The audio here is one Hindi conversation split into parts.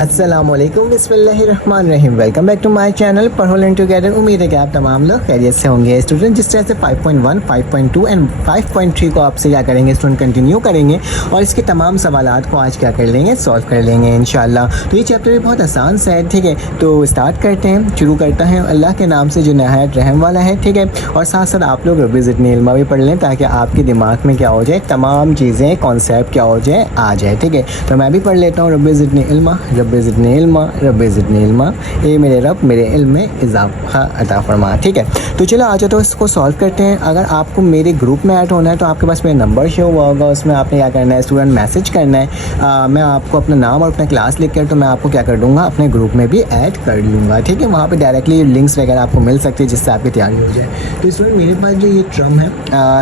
अस्सलामुअलैकुम बिस्मिल्लाहिर्रहमानिर्रहीम। Welcome back to my channel Padho learn together. उम्मीद है कि आप तमाम लोग खैरियत से होंगे। स्टूडेंट जिस तरह से 5.1, 5.2 एंड 5.3 को आपसे क्या करेंगे स्टूडेंट कंटिन्यू करेंगे और इसके तमाम सवालात को आज क्या कर लेंगे सॉल्व कर लेंगे इंशाल्लाह। तो ये चैप्टर भी बहुत आसान सा है, ठीक है। तो स्टार्ट करते हैं, शुरू करता है अल्लाह के नाम से जो नहायत रहम वाला है, ठीक है। और साथ साथ आप लोग रब्बी ज़िदनी इल्मा भी पढ़ लें ताकि आपके दिमाग में क्या हो जाए, तमाम चीज़ें कॉन्सेप्ट क्या हो जाए, आ जाए, ठीक है। तो मैं भी पढ़ लेता हूँ रब्बी ज़िदनी इल्मा, रब्बी ज़िदनी इल्मा, रब्बी ज़िदनी इल्मा, ए मेरे रब मेरे इल्म में इजाफ़ा अता फरमा, ठीक है। तो चलो आ जाओ, तो इसको सॉल्व करते हैं। अगर आपको मेरे ग्रुप में ऐड होना है तो आपके पास मेरा नंबर शो हुआ होगा, उसमें आपने क्या करना है स्टूडेंट, मैसेज करना है। मैं आपको अपना नाम और अपना क्लास लिख कर तो मैं आपको क्या कर दूँगा, अपने ग्रुप में भी ऐड कर लूँगा, ठीक है। वहाँ पर डायरेक्टली लिंक्स वगैरह आपको मिल सकती है जिससे आपकी तैयारी हो जाए। तो स्टूडेंट मेरे पास जो ये ट्रम है,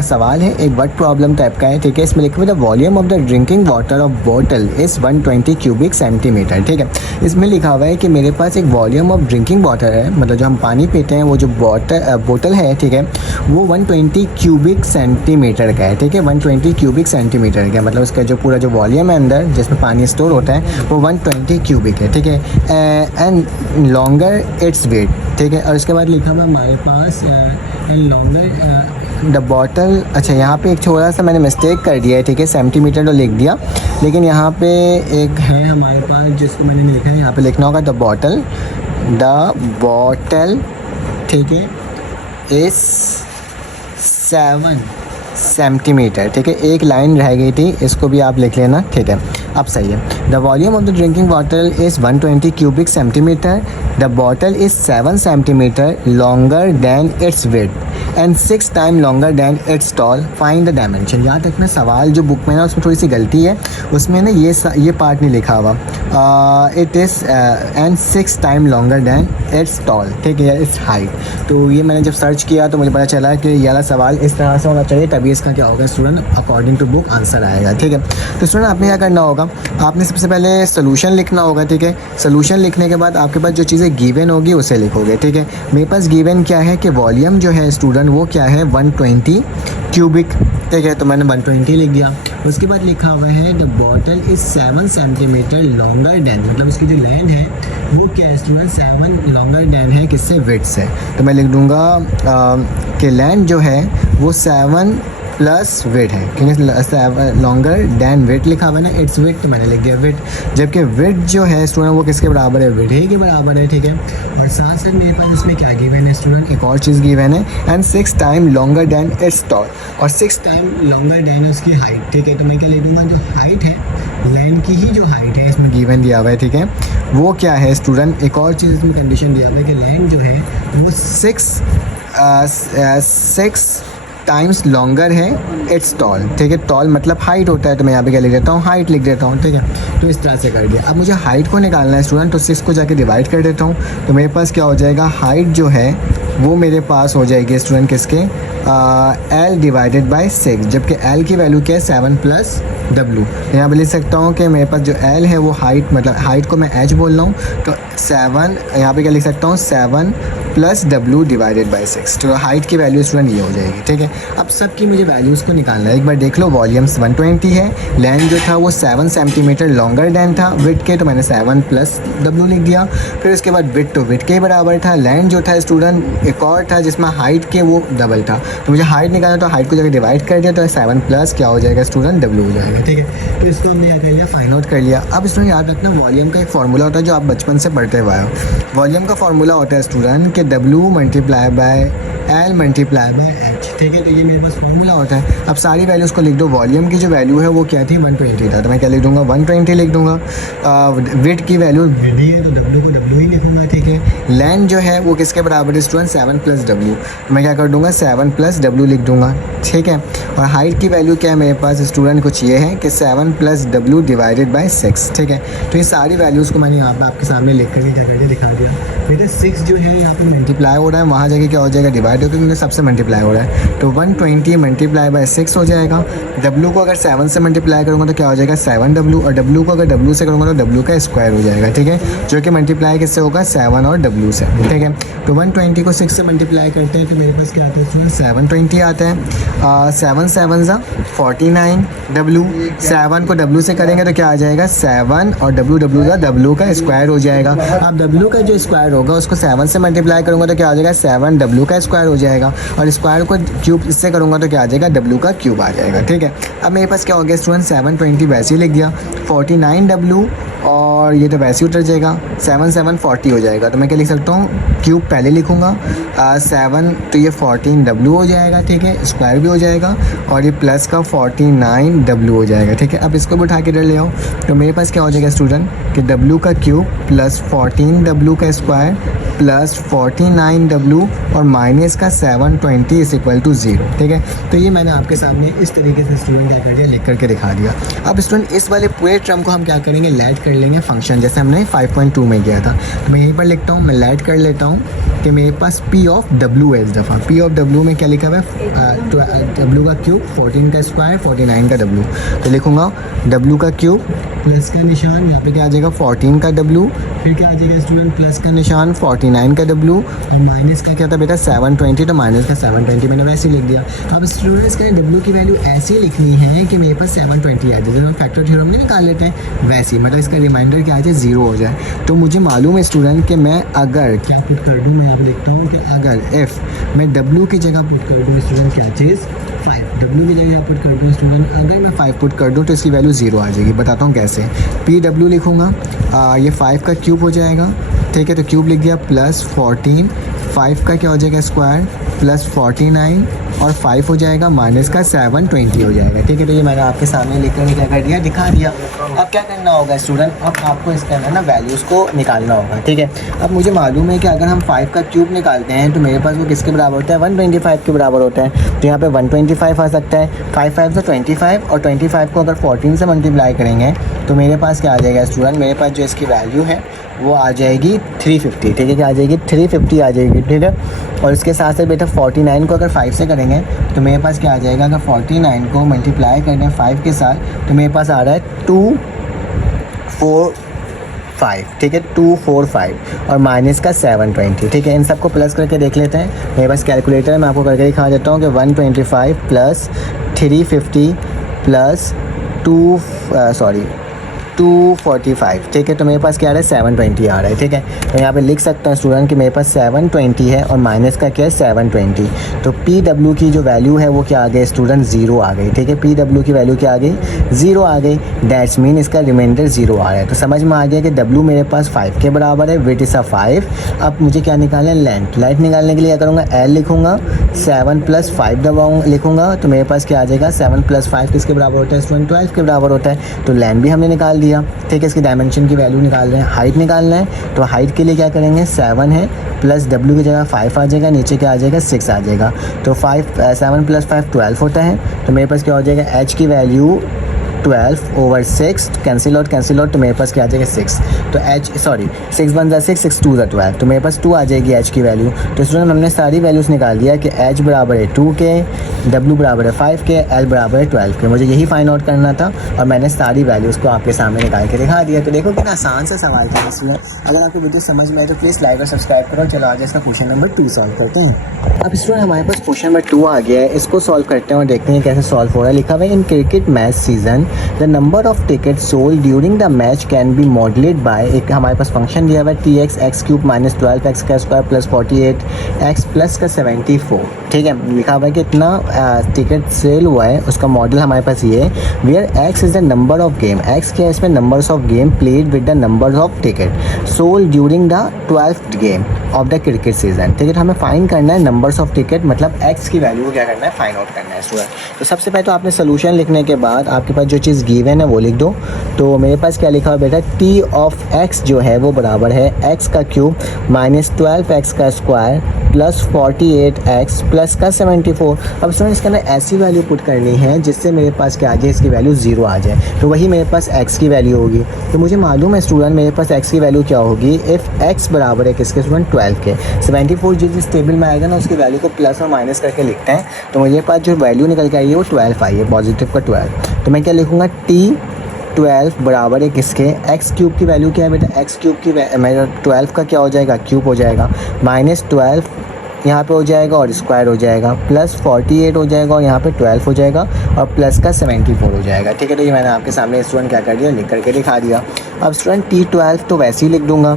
सवाल है एक वर्ड प्रॉब्लम टाइप का है, ठीक है। इसमें लिखा हुआ the volume of the drinking water of bottle is 120 cubic centimetre, ठीक है। इसमें लिखा हुआ है कि मेरे पास एक वॉल्यूम ऑफ ड्रिंकिंग वाटर है, मतलब जो हम पानी पीते हैं वो जो बोतल है, ठीक है, वो 120 क्यूबिक सेंटीमीटर का है, ठीक है। 120 क्यूबिक सेंटीमीटर का मतलब उसका जो पूरा जो वॉल्यूम है अंदर जिसमें पानी स्टोर होता है वो 120 क्यूबिक है, ठीक है। एंड लॉन्गर इट्स वेट, ठीक है। और उसके बाद लिखा हुआ हमारे पास एंड लॉन्गर द बॉटल। अच्छा, यहाँ पे एक थोड़ा सा मैंने मिस्टेक कर दिया है, ठीक है, सेंटीमीटर तो लिख दिया, लेकिन यहाँ पे एक है हमारे पास जिसको मैंने नहीं लिखा है, यहाँ पे लिखना होगा द बॉटल, ठीक है, इस 7 सेंटीमीटर, ठीक है। एक लाइन रह गई थी, इसको भी आप लिख लेना, ठीक है। अब सही है। The volume of the drinking water is 120 cubic centimetre, the bottle is 7 centimetre longer than its width and 6 time longer than its tall, find the dimension. यहाँ तक ना सवाल जो बुक में ना उसमें थोड़ी सी गलती है, उसमें ना ये पार्ट नहीं लिखा हुआ, it is and 6 time longer than its tall, ठीक है, इट्स हाइट। तो ये मैंने जब सर्च किया तो मुझे पता चला कि ये वाला सवाल इस तरह से होना चाहिए, तभी इसका क्या होगा student according to book answer आएगा, ठीक है। तो स्टूडेंट आपने क्या करना होगा, आपने सबसे पहले सोल्यूशन लिखना होगा, ठीक है। सोल्यूशन लिखने के बाद आपके पास जो चीज़ें गिवन होगी उसे लिखोगे, ठीक है। मेरे पास गिवन क्या है कि वॉल्यूम जो है स्टूडेंट वो क्या है 120 क्यूबिक, ठीक है। तो मैंने 120 लिख दिया। उसके बाद लिखा हुआ है the bottle is 7 centimetre longer than, मतलब उसकी जो लेंथ है वो क्या है स्टूडेंट 7 लॉन्गर दैन है, किससे, विड्थ से। तो मैं लिख दूँगा कि लेंथ जो है वो 7 प्लस वेट है, क्योंकि लॉन्गर दैन वेट लिखा हुआ है ना, इट्स वेट, तो मैंने लिख दिया वेट। जबकि वेट जो है स्टूडेंट वो किसके बराबर है, वेट ही के बराबर है, ठीक है। और साथ साथ मेरे पास इसमें क्या गिवन है स्टूडेंट, एक और चीज़ गिवन है and 6 time longer than its tall, और 6 टाइम लॉन्गर दैन है उसकी हाइट, ठीक है। तो मैं क्या लिख दूँगा, जो हाइट है लाइन की ही जो हाइट है इसमें गिवन दिया हुआ है, ठीक है, वो क्या है स्टूडेंट, एक और चीज़ इसमें कंडीशन दिया हुआ है कि लाइन जो है वो 6 टाइम्स लॉन्गर है इट्स टॉल, ठीक है। टॉल मतलब हाइट होता है, तो मैं यहाँ पे क्या लिख देता हूँ, हाइट लिख देता हूँ, ठीक है। तो इस तरह से कर दिया। अब मुझे हाइट को निकालना है स्टूडेंट, तो 6 को जाके डिवाइड कर देता हूँ, तो मेरे पास क्या हो जाएगा, हाइट जो है वो मेरे पास हो जाएगी स्टूडेंट किसके, L डिवाइडेड बाई 6, जबकि L की वैल्यू क्या है 7 प्लस W। यहाँ पर लिख सकता हूँ कि मेरे पास जो L है वो हाइट, मतलब हाइट को मैं H बोल रहा हूँ, तो 7 यहाँ पे क्या लिख सकता हूँ 7 प्लस W डिवाइडेड बाई 6, तो हाइट की वैल्यू स्टूडेंट ये हो जाएगी, ठीक है। अब सब की मुझे वैल्यूज़ को निकालना है। एक बार देख लो, वॉल्यूम्स 120 है, लेंथ जो था वो 7 सेंटीमीटर लॉन्गर दैन था विड्थ के, तो मैंने 7 प्लस W लिख दिया। फिर उसके बाद विड्थ तो विड्थ के बराबर था, लेंथ जो था स्टूडेंट एक और था जिसमें हाइट के वो डबल था, तो मुझे हाइट निकालना, तो हाइट को जगह डिवाइड कर दिया, तो 7 प्लस क्या हो जाएगा स्टूडेंट W हो जाएगा, ठीक है। तो इसको हमने क्या कर लिया, फाइंड आउट कर लिया। अब स्टूडेंट याद रखना, वॉल्यूम का एक फार्मूला होता है जो आप बचपन से पढ़ते हुए आए हो। वॉल्यूम का फार्मूला होता है स्टूडेंट कि W multiply by L multiply by H, ठीक है। तो ये मेरे पास फार्मूला होता है। अब सारी वैल्यूज़ को लिख दो। वॉल्यूम की जो वैल्यू है वो क्या थी, 120 था, तो मैं क्या लिख दूँगा 120 लिख दूँगा। वेट की वैल्यू दी है तो W को W ही लिखूँगा, ठीक है। लेंथ जो है वो किसके बराबर है स्टूडेंट 7 प्लस W, तो मैं क्या कर दूँगा 7 प्लस W लिख दूँगा, ठीक है। और हाइट की वैल्यू क्या है मेरे पास स्टूडेंट, कुछ ये है कि 7 प्लस W डिवाइडेड बाई 6, ठीक है। तो ये सारी वैल्यूज़ को मैंने यहाँ पर आपके सामने लिख करके क्या कर दिया, दिखा दिया। मेरा 6 जो है यहाँ पे मल्टीप्लाई हो रहा है, वहाँ जाके क्या हो जाएगा, डिवाइड हो, क्योंकि सबसे मल्टीप्लाई हो रहा है, तो 120 मल्टीप्लाई बाय 6 हो जाएगा। W को अगर 7 से मल्टीप्लाई करूँगा तो क्या हो जाएगा 7W, और W को अगर W से करूँगा तो W का स्क्वायर हो जाएगा, ठीक है, जो कि मल्टीप्लाई किससे होगा 7 और W W से, ठीक है। तो 120 को 6 से मल्टीप्लाई करते हैं तो मेरे पास क्या आता है स्टूडेंट 720 आता है। 7 7 ज़ा 49 W, 7 को W से करेंगे तो क्या आ जाएगा 7 और W ज़ा W का स्क्वायर हो जाएगा। अब W का जो स्क्वायर होगा उसको 7 से मल्टीप्लाई करूँगा तो क्या आ जाएगा 7 W का स्क्वायर हो जाएगा, और स्क्वायर को क्यूब इससे करूँगा तो क्या आ जाएगा W का क्यूब आ जाएगा, ठीक है। अब मेरे पास क्या हो गया स्टूडेंट 720 वैसे ही लिख दिया, 49 W और ये तो वैसे ही उतर जाएगा, 7 7 40 हो जाएगा। तो मैं क्या लिख सकता हूँ, क्यूब पहले लिखूँगा, 7 तो ये 14 W हो जाएगा, ठीक है, स्क्वायर भी हो जाएगा, और ये प्लस का 49 W हो जाएगा, ठीक है। अब इसको भी उठा के इधर ले आओ तो मेरे पास क्या हो जाएगा स्टूडेंट कि W का क्यूब प्लस 14 W का स्क्वायर प्लस 49 W और माइनस का 720 इज इक्वल टू 0, ठीक है। तो ये मैंने आपके सामने इस तरीके से स्टूडेंट क्या कर दिया, लिख करके दिखा दिया। अब स्टूडेंट इस वाले पूरे टर्म को हम क्या करेंगे, लेट कर लेंगे फंक्शन, जैसे हमने 5.2 में किया था। तो मैं यहीं पर लिखता हूँ, मैं लेट कर लेता हूँ कि मेरे पास P ऑफ W है इस दफ़ा। P ऑफ W में क्या लिखा हुआ है, W का क्यूब 14 का स्क्वायर 49 का W, तो लिखूँगा W का क्यूब प्लस का निशान यहाँ पे क्या आ जाएगा 14 का W, फिर क्या आ जाएगा स्टूडेंट प्लस का निशान 49 का W और माइनस का क्या था बेटा 720, तो माइनस का 720 मैंने वैसे ही लिख दिया। अब स्टूडेंट्स का W की वैल्यू ऐसी लिखनी है कि मेरे पास 720 आ जाए, जैसे हम फैक्टर थ्योरम में निकाल लेते हैं वैसे, मतलब इसका रिमाइंडर क्या आ जाए 0 हो जाए। तो मुझे मालूम है स्टूडेंट कि मैं अगर क्या पुट कर दूँ, मैं यहाँ पर लिखता हूँ कि अगर इफ़ मैं W की जगह पुट कर दूँ स्टूडेंट क्या चीज़ 5, W की जगह पुट कर दूँ स्टूडेंट, अगर मैं 5 पुट कर दूँ तो इसकी वैल्यू 0 आ जाएगी। बताता हूँ कैसे। PW लिखूँगा, ये 5 का क्यूब हो जाएगा, ठीक है, तो क्यूब लिख दिया प्लस 14, 5 का क्या हो जाएगा स्क्वायर प्लस 49 और 5 हो जाएगा माइनस का 720 हो जाएगा, ठीक है। तो ये मैंने आपके सामने लिख कर क्या कर दिया, दिखा दिया। अब क्या करना होगा स्टूडेंट, अब आपको इसके अंदर ना वैल्यूज़ को निकालना होगा, ठीक है। अब मुझे मालूम है कि अगर हम 5 का क्यूब निकालते हैं तो मेरे पास वो किसके बराबर होता है 125 के बराबर होता है। तो यहाँ पे 125 आ सकता है, 5 5 से 25 और 25 को अगर 14 से मल्टीप्लाई करेंगे तो मेरे पास क्या आ जाएगा स्टूडेंट, मेरे पास जो इसकी वैल्यू है वो आ जाएगी 350, ठीक है, क्या आ जाएगी 350 आ जाएगी, ठीक है। और इसके साथ साथ बेटा 49 को अगर 5 से करेंगे तो मेरे पास क्या आ जाएगा, अगर 49 को मल्टीप्लाई करें 5 के साथ तो मेरे पास आ रहा है 245, ठीक है, 245 और माइनस का 720, ठीक है। इन सबको प्लस करके देख लेते हैं, मेरे पास कैलकुलेटर है, मैं आपको करके दिखा देता हूँ कि 125 प्लस 350 प्लस 245, ठीक है। तो मेरे पास क्या आ रहा है 720 आ रहा है, ठीक है। तो यहाँ पे लिख सकता हूँ स्टूडेंट कि मेरे पास 720 है और माइनस का क्या है 720। तो PW की जो वैल्यू है वो क्या आ गई स्टूडेंट 0 आ गई, ठीक है। PW की वैल्यू क्या आ गई 0 आ गई, दैट्स मीन इसका रिमाइंडर 0 आ रहा है। तो समझ में आ गया कि W मेरे पास 5 के बराबर है, विथ इज़ 5। अब मुझे क्या निकालना है, लेंथ। लेंथ निकालने के लिए क्या करूँगा, L लिखूँगा, 7 + 5 लिखूँगा, तो मेरे पास क्या आ जाएगा 7 + 5 किसके बराबर होता है स्टूडेंट 12 के बराबर होता है। तो लेंथ भी हमने निकाल दिया, ठीक है। इसकी डायमेंशन की वैल्यू निकाल रहे हैं, हाइट निकालना है, तो हाइट के लिए क्या करेंगे 7 है प्लस W की जगह 5 आ जाएगा, नीचे क्या आ जाएगा 6 आ जाएगा। तो 7 + 5 12 होता है। तो मेरे पास क्या हो जाएगा H की वैल्यू 12/6 कैंसिल आउट, तो मेरे पास क्या आ जाएगा 6। तो 6 1 = 6, 6 2 = 12, तो मेरे पास 2 आ जाएगी H की वैल्यू। तो स्टूडेंट हमने सारी वैल्यूज़ निकाल दिया कि H बराबर है 2 के, W बराबर है 5 के, L बराबर है 12 के। मुझे यही फाइंड आउट करना था और मैंने सारी वैल्यूज़ को आपके सामने निकाल के दिखा दिया। तो देखो कितना आसान सा सवाल था इसमें। अगर आपको वीडियो समझ में आए तो प्लीज़ लाइक और सब्सक्राइब करो। चलो आज इसका क्वेश्चन नंबर 2 सॉल्व करते हैं। अब स्टूडेंट हमारे पास क्वेश्चन नंबर 2 आ गया है, इसको सॉल्व करते हैं और देखते हैं कैसे सॉल्व हो रहा है। लिखा हुआ है in cricket match season the number of ticket sold during the match can be modulate by, एक हमारे पास फंक्शन दिया हुआ है TX x³ - 12x² + 48x plus का 74, ठीक है। लिखा हुआ है कि इतना टिकट सेल हुआ है, उसका मॉडल हमारे पास ये है, where x is the number of game, x क्या है इसमें numbers of game played with the number of ticket sold during the 12th game of the cricket season, ठीक है। तो हमें फाइंड करना है नंबर्स ऑफ टिकट, मतलब x की वैल्यू को क्या करना है फाइंड आउट करना है स्टूडेंट। तो सबसे पहले तो आपने सोल्यूशन लिखने के बाद आपके पास जो चीज़ गिवन है वो लिख दो। तो मेरे पास क्या लिखा हुआ बेटा, T ऑफ x जो है वो बराबर है x का क्यूब माइनस 12x का स्क्वायर प्लस 48x प्लस का 74। अब स्टूडेंट इसके अंदर ऐसी वैल्यू पुट करनी है जिससे मेरे पास क्या आ जाए, इसकी वैल्यू 0 आ जाए, तो वही मेरे पास x की वैल्यू होगी। तो मुझे मालूम है स्टूडेंट मेरे पास x की वैल्यू क्या होगी, इफ़ x बराबर है किसके स्टूडेंट 12 के। 74 जिस टेबल में आएगा ना उसकी वैल्यू को प्लस और माइनस करके लिखते हैं, तो मेरे पास जो वैल्यू निकल के आई है वो 12 आई है, पॉजिटिव का 12। तो मैं क्या लिखूँगा T 12 बराबर है किसके, एक्स क्यूब की वैल्यू क्या है बेटा, एक्स क्यूब की मेरा 12 का क्या हो जाएगा, क्यूब हो जाएगा, -12 यहाँ पे हो जाएगा और स्क्वायर हो जाएगा, प्लस 48 हो जाएगा और यहाँ पे 12 हो जाएगा और प्लस का 74 हो जाएगा। ठीक है, तो ये मैंने आपके सामने स्टूडेंट क्या कर दिया, लिख करके दिखा दिया। अब स्टूडेंट T12 तो वैसे ही लिख दूंगा,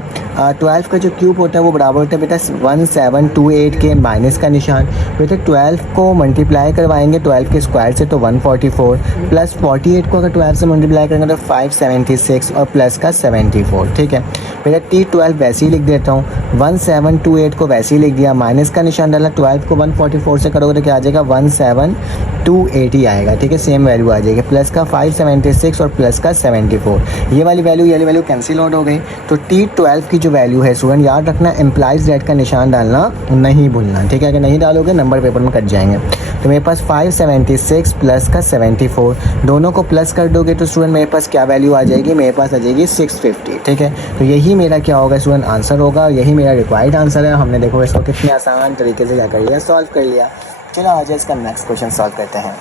12 का जो क्यूब होता है वो बराबर होता है बेटा 1728 के, माइनस का निशान, बेटा 12 को मल्टीप्लाई करवाएंगे 12 के स्क्वायर से तो 144, प्लस 48 को अगर 12 से मल्टीप्लाई करेंगे तो 576 और प्लस का 74। ठीक है, बेटा T12 वैसे ही लिख देता हूँ, 1728 को वैसे ही लिख दिया, माइनस का निशान डाला, 12 को 144 से करोगे तो क्या आ जाएगा, 1728 आएगा। ठीक है, सेम वैल्यू आ जाएगी, प्लस का 576 और प्लस का 74, ये वाली वैल्यू कैंसिल आउट हो गई। तो T12 की जो वैल्यू है स्टूडेंट याद रखना, एम्प्लाइज दैट का निशान डालना नहीं भूलना। ठीक है, अगर नहीं डालोगे नंबर पेपर में कट जाएंगे। तो मेरे पास 576 प्लस का 74, दोनों को प्लस कर दोगे तो स्टूडेंट मेरे पास क्या वैल्यू आ जाएगी, मेरे पास आ जाएगी 650। ठीक है, तो यही मेरा क्या होगा स्टूडेंट, आंसर होगा, यही मेरा रिक्वायर्ड आंसर है। हमने देखो इसको कितने आसान तरीके से क्या कर लिया, सॉल्व कर लिया। चलो आ जाए इसका नेक्स्ट क्वेश्चन सॉल्व करते हैं।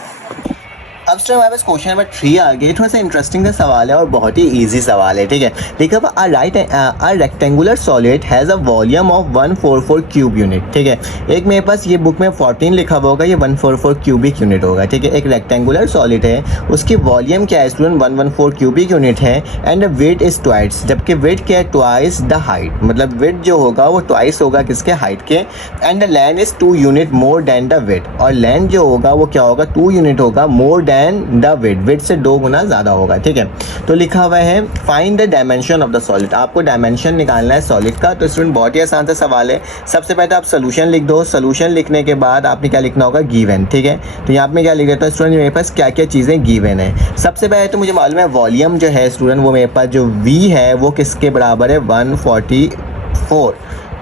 अब स्टूडेंट हमारे पास क्वेश्चन नंबर 3 आ गया, थोड़ा सा इंटरेस्टिंग सा सवाल है और बहुत ही इजी सवाल है। ठीक है, देखिए a rectangular solid has a volume of 144 cube unit. ठीक है, एक मेरे पास ये बुक में 14 लिखा हुआ होगा, ये 144 क्यूबिक यूनिट होगा। ठीक है, एक रेक्टेंगुलर सॉलिड है, उसकी वॉल्यूम क्या है स्टूडेंट, 114 क्यूबिक यूनिट है, एंड वेट इज ट्वाइस, जबकि वेट क्या है, ट्वाइस द हाइट, मतलब वेट जो होगा वो ट्वाइस होगा किसके, हाइट के, and the length is 2 unit more than the width, और लेंथ जो होगा वो क्या होगा, 2 यूनिट होगा more than the width, width से 2 गुना ज़्यादा होगा। ठीक है, तो लिखा हुआ है find the dimension of the solid, आपको डायमेंशन निकालना है सॉलिड का। तो स्टूडेंट बहुत ही आसान सा सवाल है, सबसे पहले तो आप सोल्यूशन लिख दो, सोल्यूशन लिखने के बाद आपने क्या लिखना होगा, गिवन। ठीक है, तो यहाँ पे क्या लिख देता है स्टूडेंट, मेरे पास क्या क्या चीज़ें गिवन है। सबसे पहले तो मुझे मालूम है वॉल्यूम जो है स्टूडेंट, वो मेरे पास जो V है वो किसके बराबर है, 144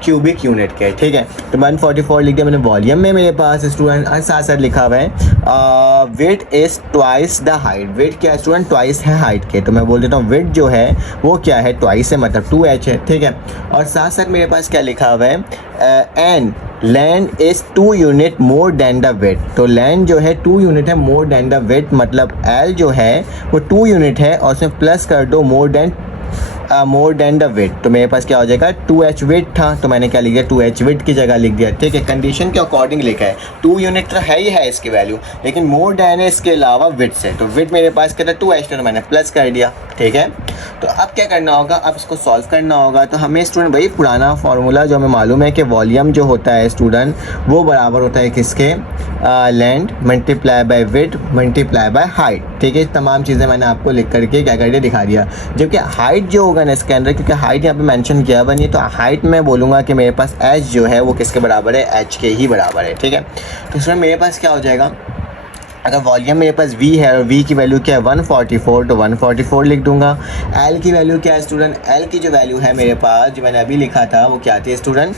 क्यूबिक यूनिट के। ठीक है, तो 144 लिख दिया मैंने वॉल्यूम में मेरे पास स्टूडेंट, और साथ साथ लिखा हुआ है width is twice the height, width क्या है स्टूडेंट, ट्वाइस है हाइट के, तो मैं बोल देता हूँ वेट जो है वो क्या है, ट्वाइस है, मतलब 2h है। ठीक है, और साथ साथ मेरे पास क्या लिखा हुआ है, and length is 2 unit more than the width, तो लैंड जो है 2 यूनिट है मोर देन द वेट, मतलब L जो है वो 2 यूनिट है और उसमें प्लस कर दो मोर देन द वेट, तो मेरे पास क्या हो जाएगा, 2h वेट था तो मैंने क्या लिख दिया, 2h वेट की जगह लिख दिया। ठीक है, कंडीशन के अकॉर्डिंग लिखा है, 2 यूनिट तो है ही है इसकी वैल्यू, लेकिन मोर देन है इसके अलावा वेट से, तो वेट मेरे पास क्या था 2h, तो मैंने प्लस कर दिया। ठीक है, तो अब क्या करना होगा, अब इसको सॉल्व करना होगा। तो हमें स्टूडेंट भाई पुराना फार्मूला जो हमें मालूम है कि वॉल्यूम जो होता है स्टूडेंट वो बराबर होता है किसके, length multiply by weight multiply by height. ठीक है, तमाम चीज़ें मैंने आपको लिख करके क्या कर दिया, दिखा दिया। जबकि हाइट जो होगा ना इसके अंदर, क्योंकि हाइट यहाँ पे मेंशन किया हुआ नहीं है, तो हाइट में बोलूँगा कि मेरे पास h जो है वो किसके बराबर है, h के ही बराबर है। ठीक है, तो इसमें मेरे पास क्या हो जाएगा, अगर वॉल्यूम मेरे पास V है और V की वैल्यू क्या है 144, तो 144 लिख दूंगा। L की वैल्यू क्या है स्टूडेंट, L की जो वैल्यू है मेरे पास जो मैंने अभी लिखा था वो क्या थी स्टूडेंट,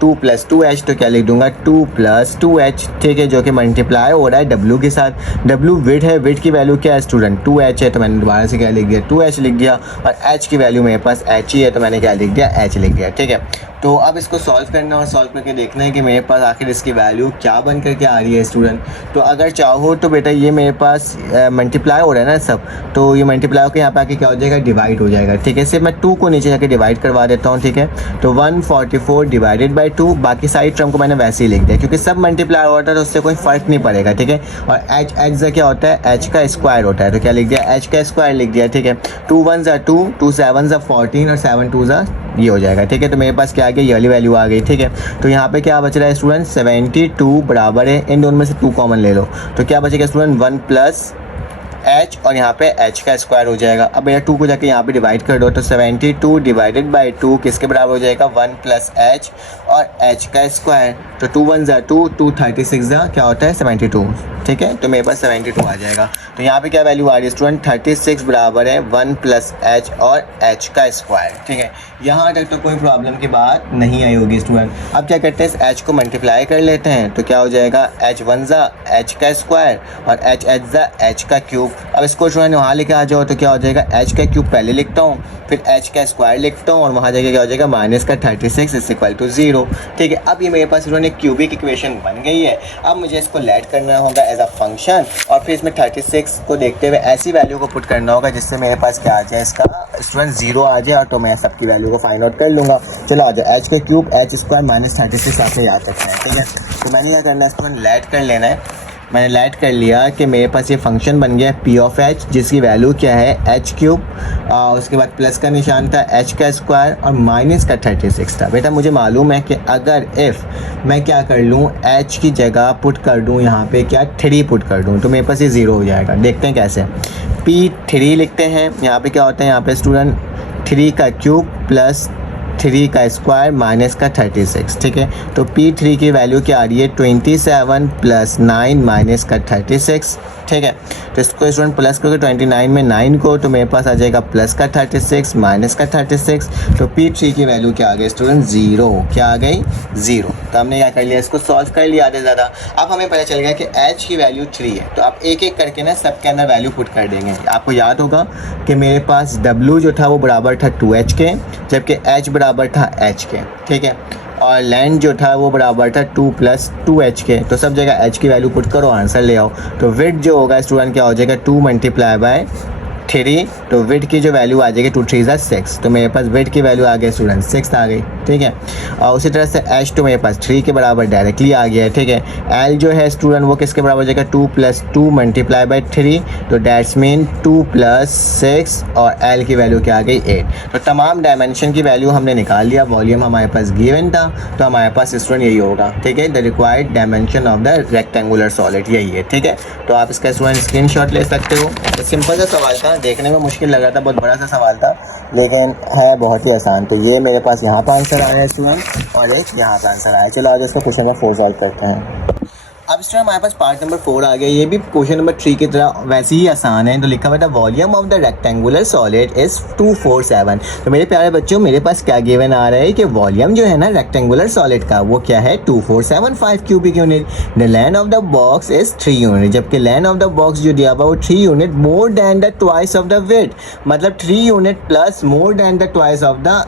2 + 2h, तो क्या लिख दूंगा 2 + 2h। ठीक है, जो कि मल्टीप्लाई हो रहा है W के साथ, W वेट है, वेट की वैल्यू क्या है स्टूडेंट 2h है, तो मैंने दोबारा से क्या लिख दिया 2h लिख दिया, और h की वैल्यू मेरे पास h ही है, तो मैंने क्या लिख दिया h लिख दिया। ठीक है, तो अब इसको सॉल्व करना और सॉल्व करके देखना है कि मेरे पास आखिर इसकी वैल्यू क्या बन करके आ रही है स्टूडेंट। तो अगर चाहो तो बेटा ये मेरे पास मल्टीप्लाई हो रहा है ना सब, तो ये मल्टीप्लाई होकर यहाँ पे आके क्या हो जाएगा, डिवाइड हो जाएगा। ठीक है, सिर्फ मैं 2 को नीचे जाके डिवाइड करवा देता हूँ। ठीक है, तो 144 डिवाइडेड बाई 2, बाकी सारी टर्म को मैंने वैसे ही लिख दिया क्योंकि सब मल्टीप्लाई होता है तो उससे कोई फ़र्क नहीं पड़ेगा। ठीक है, और h क्या होता है, h का स्क्वायर होता है, तो क्या लिख दिया, h का स्क्वायर लिख दिया। ठीक है, 2 1 ज़ा 2, 2 7 ज़ा 14 और 7 2 ज़ा ये हो जाएगा। ठीक है, तो मेरे पास क्या आ गया, ये वाली वैल्यू आ गई। ठीक है, तो यहाँ पे क्या बच रहा है स्टूडेंट, 72 बराबर है, इन दोनों में से 2 कॉमन ले लो, तो क्या बचेगा स्टूडेंट 1 + h, और यहाँ पे h का स्क्वायर हो जाएगा। अब मेरा 2 को जाके यहाँ पे डिवाइड कर दो, तो 72 डिवाइडेड बाई 2 किसके बराबर हो जाएगा, 1 + h और h का स्क्वायर, तो 2 1 ज़ा 2, 2 36 ज़ा क्या होता है 72। ठीक है, तो मेरे पास 72 आ जाएगा। तो यहाँ पे क्या वैल्यू आ रही है स्टूडेंट, 36 बराबर है 1 + h और h का स्क्वायर। ठीक है, यहाँ तक तो कोई प्रॉब्लम की बात नहीं आई होगी स्टूडेंट। अब क्या करते हैं, इस h को मल्टीप्लाई कर लेते हैं, तो क्या हो जाएगा, h 1 ज़ा h का स्क्वायर और h ज़ा h का क्यूब। अब इसको स्टूडेंट वहाँ लेके आ जाओ, तो क्या हो जाएगा, h का क्यूब पहले लिखता हूँ, फिर h का स्क्वायर लिखता हूँ, और वहाँ जाके क्या हो जाएगा, -36 = 0। ठीक है, अब ये मेरे पास स्टूडेंट एक क्यूबिक इक्वेशन बन गई है। अब मुझे इसको लेट करना होगा एज अ फंक्शन, और फिर इसमें 36 6 को देखते हुए ऐसी वैल्यू को पुट करना होगा जिससे मेरे पास क्या आ जाए, इसका स्टूडेंट 0 आ जाए, और तो मैं सबकी वैल्यू को फाइंड आउट कर लूँगा। चलो आ जाए, एच के क्यूब एच स्क्वायर माइनस 36 आपने याद रखना है, ठीक है। तो मैंने क्या करना है, स्टूडेंट लेट कर लेना है। मैंने लेट कर लिया कि मेरे पास ये फंक्शन बन गया पी ऑफ एच, जिसकी वैल्यू क्या है एच क्यूब, उसके बाद प्लस का निशान था, एच का स्क्वायर और माइनस का 36 था। बेटा मुझे मालूम है कि अगर इफ़ मैं क्या कर लूँ, एच की जगह पुट कर दूँ यहाँ पे क्या 3 पुट कर दूँ, तो मेरे पास ये 0 हो जाएगा। देखते हैं कैसे। P3 लिखते हैं, यहाँ पे क्या होता है, यहाँ पे स्टूडेंट 3 का क्यूब प्लस 3 का स्क्वायर माइनस का 36, ठीक है। तो P3 की वैल्यू क्या आ रही है, 27 प्लस 9 माइनस का 36, ठीक है। तो इसको स्टूडेंट प्लस करोगे 29 में 9 को, तो मेरे पास आ जाएगा प्लस का 36 माइनस का 36। तो P3 की वैल्यू क्या आ गई स्टूडेंट, 0। क्या आ गई, 0। तो हमने क्या कर लिया, इसको सॉल्व कर लिया आधे ज़्यादा। अब हमें पता चल गया कि h की वैल्यू 3 है, तो आप एक एक करके ना सबके अंदर वैल्यू पुट कर देंगे। आपको याद होगा कि मेरे पास w जो था वो बराबर था 2h के, जबकि h बराबर था h के, ठीक है। और लेंथ जो था वो बराबर था 2 प्लस 2h के। तो सब जगह h की वैल्यू पुट करो, आंसर ले आओ। तो विड्थ जो होगा स्टूडेंट क्या हो जाएगा, 2 मल्टीप्लाई बाय 3। तो विड्थ की जो वैल्यू आ जाएगी 2 3 6, तो मेरे पास विड्थ की वैल्यू आ गई स्टूडेंट 6 आ गई, ठीक है। और उसी तरह से h तो मेरे पास 3 के बराबर डायरेक्टली आ गया है, ठीक है। l जो है स्टूडेंट वो किसके बराबर हो जाएगा, 2 प्लस 2 मल्टीप्लाई बाय 3, तो डैट्स मीन 2 प्लस 6, और l की वैल्यू क्या आ गई 8। तो तमाम डायमेंशन की वैल्यू हमने निकाल लिया, वॉल्यूम हमारे पास गिवन था, तो हमारे पास स्टूडेंट यही होगा, ठीक है। The required dimension of the rectangular solid यही है, ठीक है। तो आप इसका स्टूडेंट स्क्रीनशॉट ले सकते हो। तो सिंपल सा सवाल था, देखने में मुश्किल लग रहा था, बहुत बड़ा सा सवाल था, लेकिन है बहुत ही आसान। तो ये मेरे पास यहाँ पर आंसर आया है स्टूडेंट, और एक यहाँ पर आंसर आया। चलो आज इसका क्वेश्चन नंबर 4 सॉल्व करते हैं। अब स्टूडेंट हमारे पास पार्ट नंबर 4 आ गया, ये भी क्वेश्चन नंबर 3 की तरह वैसे ही आसान है। तो लिखा हुआ था volume of the rectangular solid is 247। तो मेरे प्यारे बच्चों, मेरे पास क्या गिवन आ रहा है कि वॉल्यूम जो है ना रेक्टेंगुलर सॉलिड का वो क्या है, 2475 cubic unit. The length of the box is 3 unit, जबकि लेंथ ऑफ द बॉक्स जो दिया हुआ वो 3 unit more than the twice of the width, मतलब 3 unit plus more than the twice of the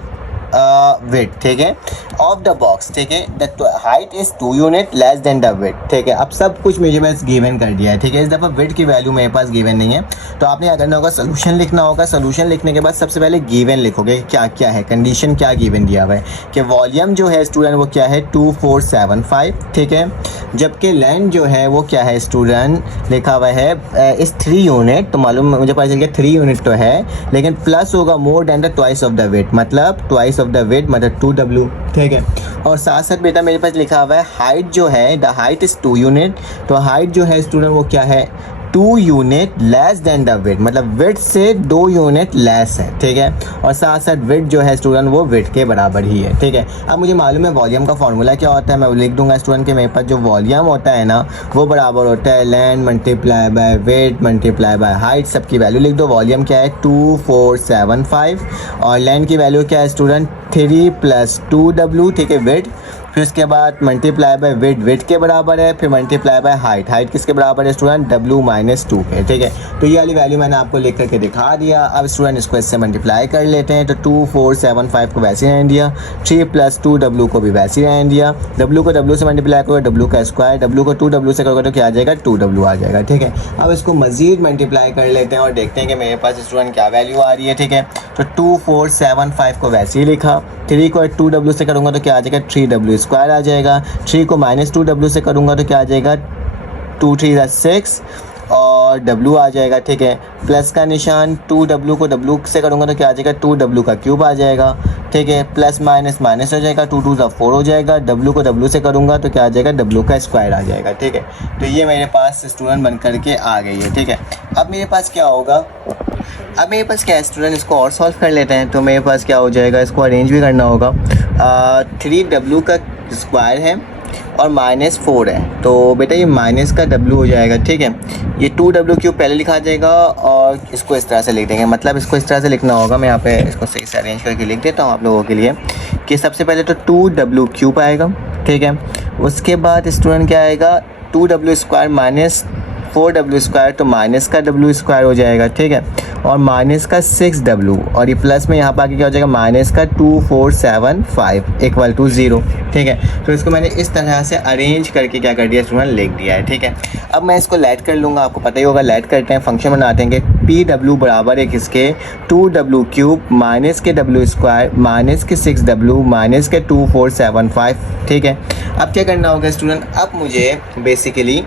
width, ठीक है, ऑफ द बॉक्स, ठीक है। The height is 2 unit less than the width, ठीक है। अब सब कुछ मेजरमेंट्स गिवन कर दिया है, ठीक है। इस दफ़ा विड्थ की वैल्यू मेरे पास गिवन नहीं है, तो आपने क्या करना होगा, सोल्यूशन लिखना होगा। सोल्यूशन लिखने के बाद सबसे पहले गिवन लिखोगे क्या क्या है, कंडीशन क्या गिवन दिया हुआ है कि वॉल्यूम जो है स्टूडेंट वो क्या है 2475, ठीक है। जबकि लेंथ जो है वो क्या है स्टूडेंट, लिखा हुआ है इस 3 यूनिट, तो मालूम मुझे पता चल गया 3 यूनिट तो है, लेकिन प्लस होगा more than the twice of the width, मतलब ट्वाइस ऑफ द विड्थ मतलब 2w, ठीक है। और साथ साथ बेटा मेरे पास लिखा हुआ है हाइट जो है, द हाइट इज 2 यूनिट, तो हाइट जो है स्टूडेंट वो क्या है 2 unit less than the width, मतलब विड्थ से 2 यूनिट लेस है, ठीक है। और साथ साथ विड्थ जो है स्टूडेंट वो विड्थ के बराबर ही है, ठीक है। अब मुझे मालूम है वॉल्यूम का फॉर्मूला क्या होता है, मैं लिख दूंगा स्टूडेंट के मेरे पास जो वॉल्यूम होता है ना वो बराबर होता है length multiply bye width multiply by height. सबकी वैल्यू लिख दो। वॉल्यूम क्या है 2475, और लेंथ की वैल्यू क्या है स्टूडेंट 3 प्लस 2w, ठीक है, विड्थ। फिर उसके बाद मल्टीप्लाई बाय विड्थ के बराबर है, फिर मल्टीप्लाई बाय हाइट किसके बराबर है स्टूडेंट w-2 के, ठीक है। तो ये वाली वैल्यू मैंने आपको लिख करके दिखा दिया। अब स्टूडेंट इसको इससे मल्टीप्लाई कर लेते हैं, तो 2475 को वैसे रहने दिया, 3 प्लस 2w को भी वैसे ही रहने दिया, w को w से मल्टीप्लाई करोगे w का स्क्वायर, w को 2w से करोगे तो क्या आ जाएगा 2w आ जाएगा, ठीक है। अब इसको मजीद मल्टीप्लाई कर लेते हैं और देखते हैं कि मेरे पास स्टूडेंट क्या वैल्यू आ रही है, ठीक है। तो 2475 को वैसे ही लिखा, 3 को 2w से करूँगा तो क्या आ जाएगा 3w स्क्वायर आ जाएगा, 3 को माइनस 2w से करूँगा तो क्या आ जाएगा 2 3 6 और w आ जाएगा, ठीक है। प्लस का निशान 2w को w से करूँगा तो क्या आ जाएगा 2w का क्यूब आ जाएगा, ठीक है। प्लस माइनस माइनस हो जाएगा, 2 2 4 हो जाएगा, w को w से करूँगा तो क्या आ जाएगा w का स्क्वायर आ जाएगा, ठीक है। तो ये मेरे पास स्टूडेंट बन करके आ गई है, ठीक है। अब मेरे पास क्या होगा, अब मेरे पास क्या है स्टूडेंट, इसको और सॉल्व कर लेते हैं। तो मेरे पास क्या हो जाएगा, इसको अरेंज भी करना होगा। 3w का स्क्वायर है और -4 है, तो बेटा ये माइनस का w हो जाएगा, ठीक है। ये 2w क्यूब पहले लिखा जाएगा और इसको इस तरह से लिख देंगे, मतलब इसको इस तरह से लिखना होगा। मैं यहाँ पे इसको सही से अरेंज करके लिख देता हूँ आप लोगों के लिए कि सबसे पहले तो 2w क्यूब आएगा, ठीक है। उसके बाद स्टूडेंट क्या आएगा 2w स्क्वायर 4w² तो माइनस का w² हो जाएगा, ठीक है, और माइनस का 6w और ये प्लस में यहाँ पर आके क्या हो जाएगा माइनस का 2475 इक्वल टू 0, ठीक है। तो इसको मैंने इस तरह से अरेंज करके क्या कर दिया स्टूडेंट, लिख दिया है, ठीक है। अब मैं इसको लेट कर लूँगा, आपको पता ही होगा लेट करते हैं, फंक्शन बनाते हैं कि pw बराबर है किसके 2w³ माइनस के w² माइनस के 6w माइनस के 2475, ठीक है। अब क्या करना होगा स्टूडेंट, अब मुझे बेसिकली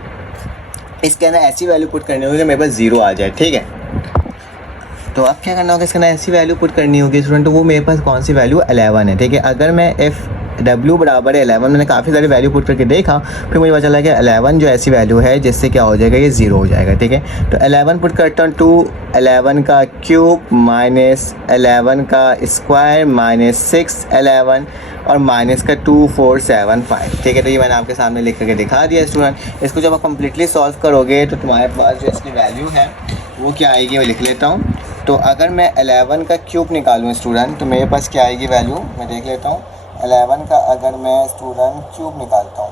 इसके अंदर ऐसी वैल्यू पुट करनी होगी कि मेरे पास 0 आ जाए, ठीक है। तो अब क्या करना होगा, इसके अंदर ऐसी वैल्यू पुट करनी होगी स्टूडेंट, तो वो मेरे पास कौन सी वैल्यू 11 है, ठीक है। अगर मैं w बराबर है 11, मैंने काफ़ी सारी वैल्यू पुट करके देखा, फिर मुझे पता चला कि 11 जो ऐसी वैल्यू है जिससे क्या हो जाएगा, ये 0 हो जाएगा, ठीक है। तो 11 पुट करता हूँ, 211 का क्यूब माइनस 11 का स्क्वायर माइनस 611 और माइनस का 2475, ठीक है। तो ये मैंने आपके सामने लिख करके दिखा दिया स्टूडेंट। इसको जब आप कम्प्लीटली सॉल्व करोगे तो तुम्हारे पास जो इसकी वैल्यू है वो क्या आएगी, मैं लिख लेता हूँ। तो अगर मैं 11 का क्यूब निकालूँ स्टूडेंट तो मेरे पास क्या आएगी वैल्यू, मैं देख लेता हूँ। 11 का अगर मैं स्टूडेंट क्यूब निकालता हूँ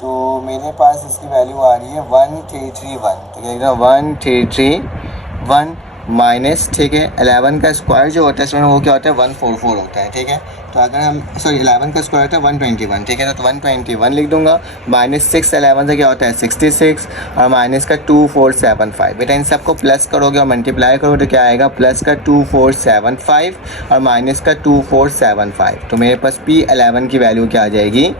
तो मेरे पास इसकी वैल्यू आ रही है 1331, तो क्या 1331 माइनस, ठीक है, 11 का स्क्वायर जो होता है स्टूडेंट वो क्या होता है 144 होता है, ठीक है। तो अगर हम 11 का स्क्वायर होता है 121, ठीक है, तो 121 लिख दूंगा, माइनस 611 से क्या होता है 66 और माइनस का 2475। बेटा इन सबको प्लस करोगे और मल्टीप्लाई करोगे तो क्या आएगा, प्लस का 2475 और माइनस का 2475। तो मेरे पास P11 की वैल्यू क्या आ जाएगी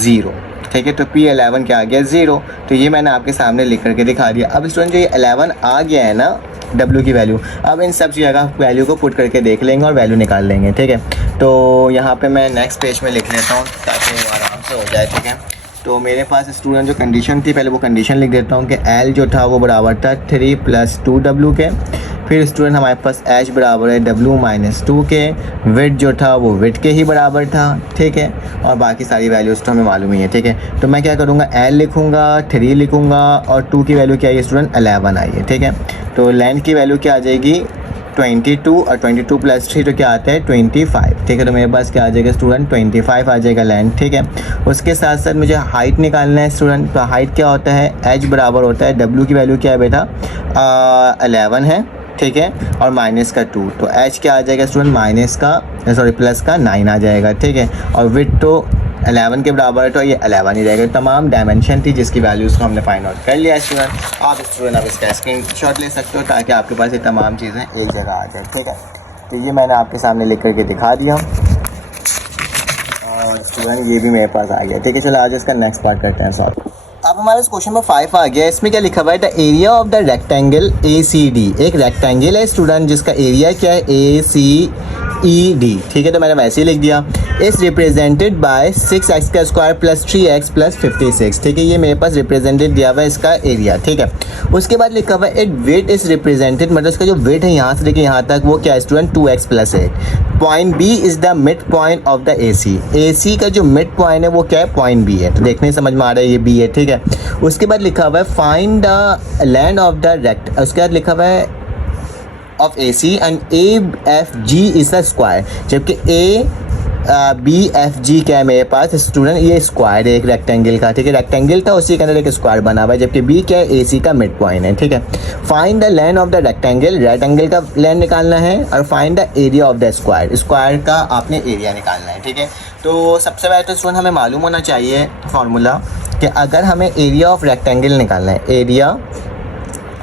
0, ठीक है। तो P11 क्या आ गया 0। तो ये मैंने आपके सामने लिख करके दिखा दिया। अब स्टूडेंट जो ये 11 आ गया है ना W की वैल्यू, अब इन सब जगह वैल्यू को पुट करके देख लेंगे और वैल्यू निकाल लेंगे, ठीक है। तो यहाँ पे मैं नेक्स्ट पेज में लिख लेता हूँ ताकि वो आराम से हो जाए, ठीक है। तो मेरे पास स्टूडेंट जो कंडीशन थी पहले वो कंडीशन लिख देता हूँ कि L जो था वो बराबर था 3 + 2w के। फिर स्टूडेंट हमारे पास H बराबर है W - 2 के। विड्थ जो था वो विड्थ के ही बराबर था, ठीक है, और बाकी सारी वैल्यूज़ तो हमें मालूम ही है, ठीक है। तो मैं क्या करूँगा, L लिखूँगा, 3 लिखूँगा और 2 की वैल्यू क्या आई स्टूडेंट 11 आई है, ठीक है। तो लेंथ की वैल्यू क्या आ जाएगी 22 और 22 + 3 तो क्या आता है 25, ठीक है। तो मेरे पास क्या आ जाएगा स्टूडेंट 25 आ जाएगा लेंथ, ठीक है। उसके साथ साथ मुझे हाइट निकालना है स्टूडेंट। तो हाइट क्या होता है, H बराबर होता है W की वैल्यू क्या है बेटा 11 है, ठीक है, और माइनस का 2। तो H क्या आ जाएगा स्टूडेंट प्लस का 9 आ जाएगा, ठीक है। और विड्थ तो 11 के बराबर है तो ये 11 ही रहेगा। तमाम डायमेंशन थी जिसकी वैल्यूज़ को हमने फाइंड आउट कर लिया स्टूडेंट। आप इसका स्क्रीनशॉट ले सकते हो ताकि आपके पास ये तमाम चीज़ें एक जगह आ जाए, ठीक है। तो ये मैंने आपके सामने लिख करके दिखा दिया और स्टूडेंट ये भी मेरे पास आ गया, ठीक है। चलो आज इसका नेक्स्ट पार्ट करते हैं सॉल्व। अब हमारे क्वेश्चन नंबर 5 आ गया। इसमें क्या लिखा हुआ है, the area of the rectangle ACD। एक रेक्टेंगल है स्टूडेंट जिसका एरिया क्या है ACED, ठीक है। तो मैंने वैसे ही लिख दिया, इज रिप्रेजेंटेड बाय 6x का स्क्वायर प्लस 3x प्लस 56, ठीक है। ये मेरे पास रिप्रेजेंटेड दिया हुआ है इसका एरिया, ठीक है। उसके बाद लिखा हुआ है इट वेट इज रिप्रेजेंटेड, मतलब इसका जो वेट है यहाँ से लेके यहाँ तक वो क्या है student 2x + 8। Point B is the mid point of the AC का जो मिड पॉइंट है वो क्या है पॉइंट B है। तो देखने समझ में आ रहा है ये B है, ठीक है। उसके बाद लिखा हुआ है find the length of the rect, उसके बाद लिखा हुआ है of AC and AFG is the square, जबकि BFG क्या है मेरे पास स्टूडेंट ये स्क्वायर है एक रेक्टेंगल का, ठीक है। रेक्टेंगल था उसी के अंदर एक स्क्वायर बना हुआ है, जबकि B क्या है AC का मिड पॉइंट है, ठीक है। Find the length of the rectangle, rectangle का लेंथ निकालना है, और find the area of the square, square का आपने एरिया निकालना है, ठीक है। तो सबसे पहले तो स्टूडेंट हमें मालूम होना चाहिए फार्मूला कि अगर हमें एरिया ऑफ रेक्टेंगल निकालना है, एरिया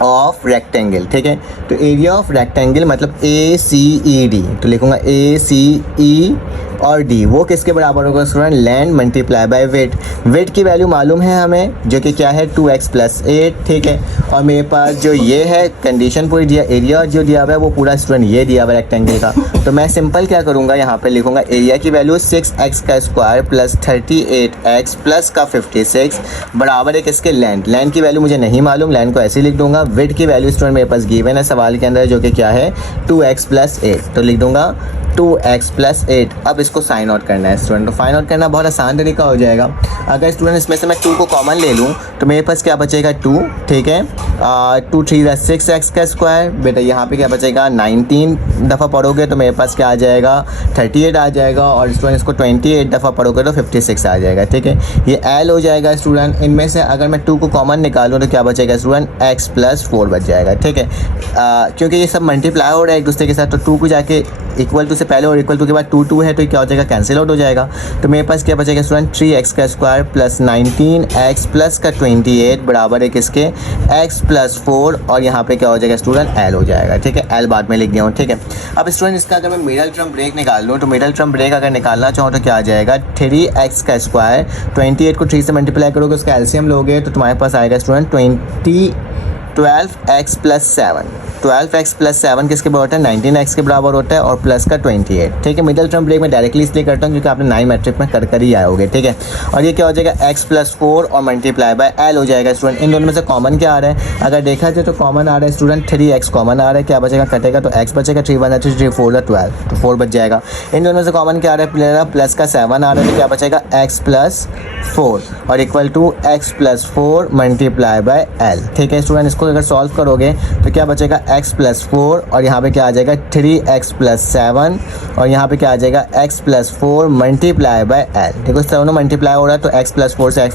ऑफ रेक्टेंगल, ठीक है। तो एरिया ऑफ रेक्टेंगल मतलब ACED, तो लिखूंगा ACE और D वो किसके बराबर होगा student, length multiply by width. Width की वैल्यू मालूम है हमें जो कि क्या है 2x + 8, ठीक है। और मेरे पास जो ये है कंडीशन पूरी दिया, एरिया जो दिया हुआ है वो पूरा स्टूडेंट ये दिया हुआ है रेक्टेंगल का। तो मैं सिंपल क्या करूँगा यहाँ पे लिखूंगा एरिया की वैल्यू 6x का स्क्वायर प्लस 38x प्लस का 56 बराबर है किसके लेंथ। लेंथ की वैल्यू मुझे नहीं मालूम, लेंथ को ऐसे लिख दूंगा। वेट की वैल्यू स्टूडेंट मेरे पास गिवन है सवाल के अंदर जो कि क्या है 2x + 8, तो लिख दूंगा 2x प्लस 8। अब इसको साइन आउट करना है स्टूडेंट। तो फाइंड आउट करना बहुत आसान तरीका हो जाएगा। अगर स्टूडेंट इसमें से मैं 2 को कॉमन ले लूँ तो मेरे पास क्या बचेगा 2, ठीक है। 2 3 6x का स्क्वायर, बेटा यहाँ पे क्या बचेगा 19 दफ़ा पढ़ोगे तो मेरे पास क्या आ जाएगा 38 आ जाएगा, और स्टूडेंट इसको 28 दफ़ा पढ़ोगे तो 56 आ जाएगा, ठीक है। ये l हो जाएगा स्टूडेंट। इनमें से अगर मैं 2 को कॉमन निकालूँ तो क्या बचेगा स्टूडेंट x प्लस 4 बच जाएगा, ठीक है। क्योंकि ये सब मल्टीप्लाई हो रहा है एक दूसरे के साथ, तो 2 को जाके इक्वल टू से पहले और इक्वल टू के बाद 2 है तो क्या हो जाएगा कैंसिल आउट हो जाएगा। तो मेरे पास क्या बचेगा स्टूडेंट 3x का स्क्वायर प्लस 19x प्लस का 28 बराबर है किसके x प्लस 4, और यहाँ पे क्या हो जाएगा स्टूडेंट l हो जाएगा, ठीक है। l बाद में लिख दिया हूँ, ठीक है। अब स्टूडेंट इसका अगर मैं मिडल टर्म ब्रेक निकाल लूँ तो मिडल टर्म ब्रेक अगर निकालना चाहूँ तो क्या आ जाएगा 3x का स्क्वायर, 28 को 3 से मल्टीप्लाई करोगे उसका एलसीएम लोगे तो तुम्हारे पास आएगा student 12x plus 7। 12x plus 7 किसके बराबर होता है 19x के बराबर होता है, और प्लस का 28, ठीक है। मिडल टर्म ब्रेक में डायरेक्टली इसलिए करता हूँ क्योंकि आपने 9 मैट्रिक में कर ही आए होगे, ठीक है। और ये क्या हो जाएगा x प्लस 4 और मल्टीप्लाई बाय l हो जाएगा स्टूडेंट। इन दोनों में से कॉमन क्या आ रहा है, अगर देखा जाए तो कॉमन आ रहा है स्टूडेंट 3x कॉमन आ रहा है, क्या बचेगा कटेगा तो x बचेगा, 3 1 3 3 4 12 तो 4 बच जाएगा। इन दोनों में से कॉमन क्या आ रहा है प्लस का 7 आ रहा है तो क्या बचेगा x प्लस 4 और equal to x plus 4 multiply by l, ठीक है स्टूडेंट। इसको अगर सॉल्व करोगे तो क्या बचेगा x प्लस 4 और यहाँ पे क्या आ जाएगा 3x प्लस 7 और यहाँ पे क्या आ जाएगा x plus 4 multiply by l। देखो दोनों मल्टीप्लाई हो रहा है तो x प्लस 4 से x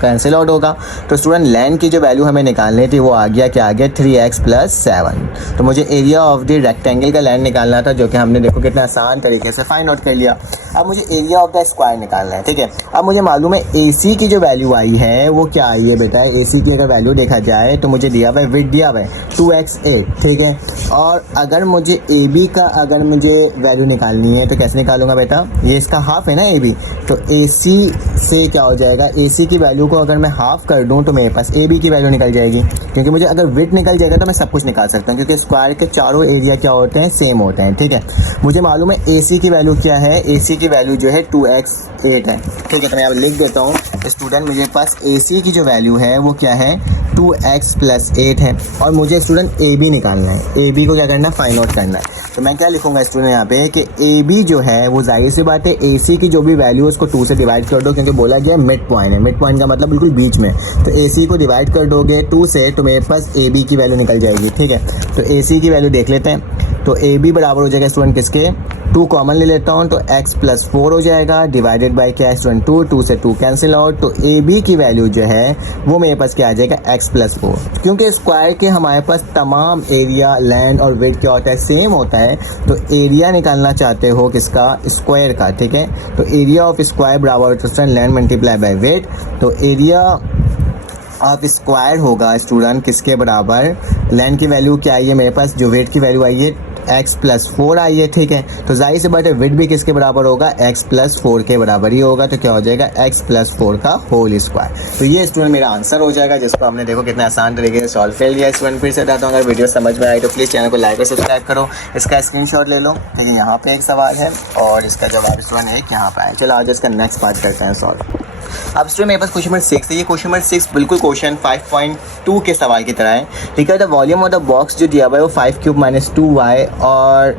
कैंसिल आउट होगा। तो स्टूडेंट लेंथ की जो वैल्यू हमें निकालनी थी वो आ गया, क्या आ गया 3x प्लस 7। तो मुझे एरिया ऑफ द रेक्टेंगल का लेंथ निकालना था जो कि हमने देखो कितना आसान तरीके से फाइंड आउट कर लिया। अब मुझे एरिया ऑफ द स्क्वायर निकालना है, ठीक है। अब मुझे मालूम है AC की जो वैल्यू आई है वो क्या आई है बेटा, AC की अगर वैल्यू देखा जाए तो मुझे दिया हुआ है विड्थ दिया हुआ है 2x8, ठीक है। और अगर मुझे AB का अगर मुझे वैल्यू निकालनी है तो कैसे निकालूंगा बेटा, ये इसका हाफ है ना AB, तो AC से क्या हो जाएगा AC की वैल्यू को अगर मैं हाफ कर दूं तो मेरे पास AB की वैल्यू निकल जाएगी। क्योंकि मुझे अगर विड्थ निकल जाएगा तो मैं सब कुछ निकाल सकता हूँ क्योंकि स्क्वायर के चारों एरिया क्या होते हैं सेम होते हैं, ठीक है। मुझे मालूम है AC की वैल्यू क्या है, AC की वैल्यू जो है 2x8 है, ठीक है। तो मैं यहाँ लिख देता हूँ स्टूडेंट, मुझे पास AC की जो वैल्यू है वो क्या है 2x प्लस 8 है और मुझे स्टूडेंट AB निकालना है। AB को क्या करना है फाइंड आउट करना है। तो मैं क्या लिखूंगा स्टूडेंट यहाँ पे कि AB जो है वो जाहिर सी बात है AC की जो भी वैल्यू है उसको 2 से डिवाइड कर दो क्योंकि बोला गया मिड पॉइंट है, मिड पॉइंट का मतलब बिल्कुल बीच में। तो AC को डिवाइड कर दोगे 2 से तो मेरे पास AB की वैल्यू निकल जाएगी, ठीक है। तो AC की वैल्यू देख लेते हैं। तो AB बराबर हो जाएगा स्टूडेंट किसके 2 कॉमन ले लेता हूँ तो x प्लस 4 हो जाएगा डिवाइडेड बाय क्या है स्टूडेंट 2 से 2 कैंसिल आउट। तो AB की वैल्यू जो है वो मेरे पास क्या आ जाएगा x प्लस 4। क्योंकि स्क्वायर के हमारे पास तमाम एरिया लेंथ और विड्थ क्या होता है सेम होता है, तो एरिया निकालना चाहते हो किसका स्क्वायर का, ठीक है। तो एरिया ऑफ स्क्वायर बराबर होता है लेंथ मल्टीप्लाई बाय विड्थ। तो एरिया ऑफ स्क्वायर होगा स्टूडेंट किसके बराबर, लेंथ की वैल्यू क्या आई है मेरे पास, जो वेट की वैल्यू आई है x प्लस 4 आई है, ठीक है। तो जाहिर सी बात है विड्थ भी किसके बराबर होगा x प्लस 4 के बराबर ही होगा। तो क्या हो जाएगा x प्लस 4 का होल स्क्वायर। तो ये स्टूडेंट मेरा आंसर हो जाएगा जिसको हमने देखो कितना आसान तरीके से सॉल्व कर लिया। स्टूडेंट फिर से बताता हूँ अगर वीडियो समझ में आई तो प्लीज़ चैनल को लाइक और सब्सक्राइब करो, इसका स्क्रीनशॉट ले लो, ठीक है। यहाँ पे एक सवाल है और इसका जवाब स्टूडेंट एक यहाँ पे है। चलो आज इसका नेक्स्ट पार्ट करते हैं सॉल्व। अब स्टूडेंट मेरे पास क्वेश्चन नंबर 6 है। ये क्वेश्चन नंबर 6 बिल्कुल क्वेश्चन 5.2 के सवाल की तरह है, ठीक है। The volume of the box जो दिया हुआ है वो 5 क्यूब माइनस 2y और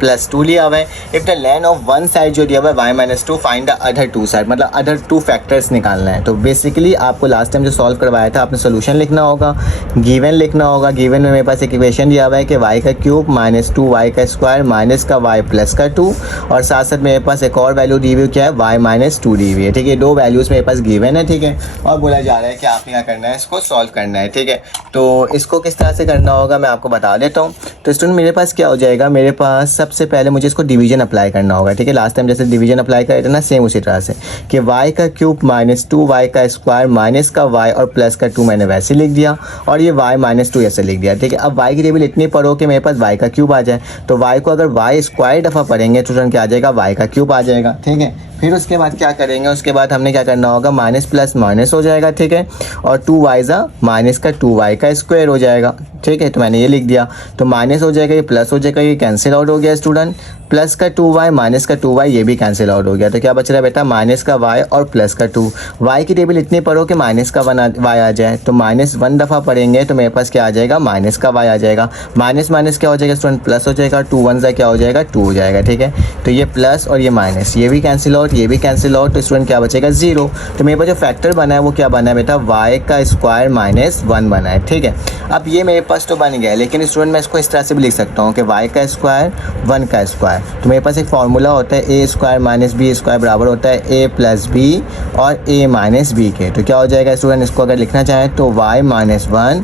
प्लस 2 लिया हुआ है। If the length of one side जो दिया हुआ है y minus 2 find the other 2 side, मतलब अदर 2 फैक्टर्स निकालना है। तो बेसिकली आपको लास्ट टाइम जो सॉल्व करवाया था आपने सोल्यूशन लिखना होगा, गिवन लिखना होगा। गिवन में मेरे पास एक इक्वेशन दिया हुआ है कि y का क्यूब माइनस 2y का स्क्वायर माइनस का y प्लस का 2 और साथ साथ मेरे पास एक और वैल्यू दी हुई क्या है y माइनस 2 दी हुई है, ठीक है। 2 वैल्यूज़ मेरे पास गिवन है, ठीक है। और बोला जा रहा है कि आपने क्या करना है इसको सॉल्व करना है, ठीक है। तो इसको किस तरह से करना होगा मैं आपको बता देता हूँ। तो स्टूडेंट मेरे पास क्या हो जाएगा, मेरे पास सबसे पहले मुझे इसको डिवीजन अप्लाई करना होगा, ठीक है। लास्ट टाइम जैसे डिवीजन अप्लाई करे थे ना सेम उसी तरह से कि y का क्यूब माइनस 2y का स्क्वायर माइनस का y और प्लस का 2 मैंने वैसे लिख दिया और ये y माइनस 2 ऐसे लिख दिया, ठीक है। अब y की टेबल इतनी पढ़ो कि मेरे पास y का क्यूब आ जाए। तो y को अगर y स्क्वायर दफ़ा पढ़ेंगे तो स्टूडेंट क्या आ जाएगा y का क्यूब आ जाएगा, ठीक है। फिर उसके बाद क्या करेंगे, उसके बाद हमने क्या करना होगा माइनस प्लस माइनस हो जाएगा, ठीक है। और 2y ज़ा माइनस का 2y का स्क्वायर हो जाएगा, ठीक है, तो मैंने ये लिख दिया। तो माइनस हो जाएगा, ये प्लस हो जाएगा, ये कैंसिल आउट हो गया स्टूडेंट। प्लस का 2y माइनस का 2y ये भी कैंसिल आउट हो गया। तो क्या बच रहा है बेटा, माइनस का y और प्लस का 2। y की टेबल इतनी पढ़ो कि माइनस का y आ जाए। तो माइनस 1 दफ़ा पढ़ेंगे तो मेरे पास क्या आ जाएगा, माइनस का y आ जाएगा। माइनस माइनस क्या हो जाएगा स्टूडेंट, प्लस हो जाएगा। 2 1 ज़ा क्या हो जाएगा, 2 हो जाएगा। ठीक है, तो ये प्लस और ये माइनस, ये भी कैंसिल आउट, ये भी कैंसिल आउट। तो स्टूडेंट क्या बचेगा, 0। तो मेरे पास जो फैक्टर बना है वो क्या बना है बेटा, y का स्क्वायर माइनस 1 बना है। ठीक है, अब ये मेरे पास तो बन गया है, लेकिन स्टूडेंट मैं इसको इस तरह से भी लिख सकता हूँ कि y का स्क्वायर 1 का स्क्वायर। तो मेरे पास एक फार्मूला होता है ए स्क्वायर माइनस बी स्क्वायर बराबर होता है ए प्लस बी और ए माइनस बी के। तो क्या हो जाएगा स्टूडेंट, इसको अगर लिखना चाहें तो y माइनस 1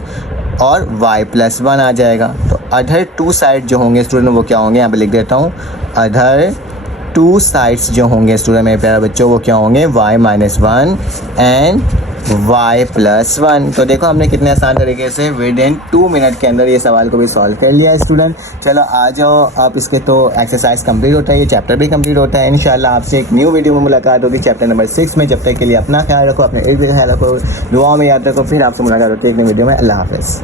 और y प्लस 1 आ जाएगा। तो अदर 2 साइड जो होंगे स्टूडेंट वो क्या होंगे, यहाँ पे लिख देता हूँ। अदर 2 साइड्स जो होंगे स्टूडेंट मेरे प्यारे बच्चों वो क्या होंगे, y minus 1 and y plus 1। तो देखो हमने कितने आसान तरीके से विद इन 2 मिनट के अंदर ये सवाल को भी सॉल्व कर लिया है स्टूडेंट। चलो आ जाओ, आप इसके तो एक्सरसाइज कंप्लीट होता है, ये चैप्टर भी कंप्लीट होता है। इंशाल्लाह आपसे एक न्यू वीडियो में मुलाकात होगी चैप्टर नंबर 6 में। जब तक के लिए अपना ख्याल रखो, अपने इर्द गिर्द ख्याल रखो, दुआओं में याद रखो। फिर आपसे मुलाकात होती है एक नई वीडियो में। अल्लाह हाफ़िज़।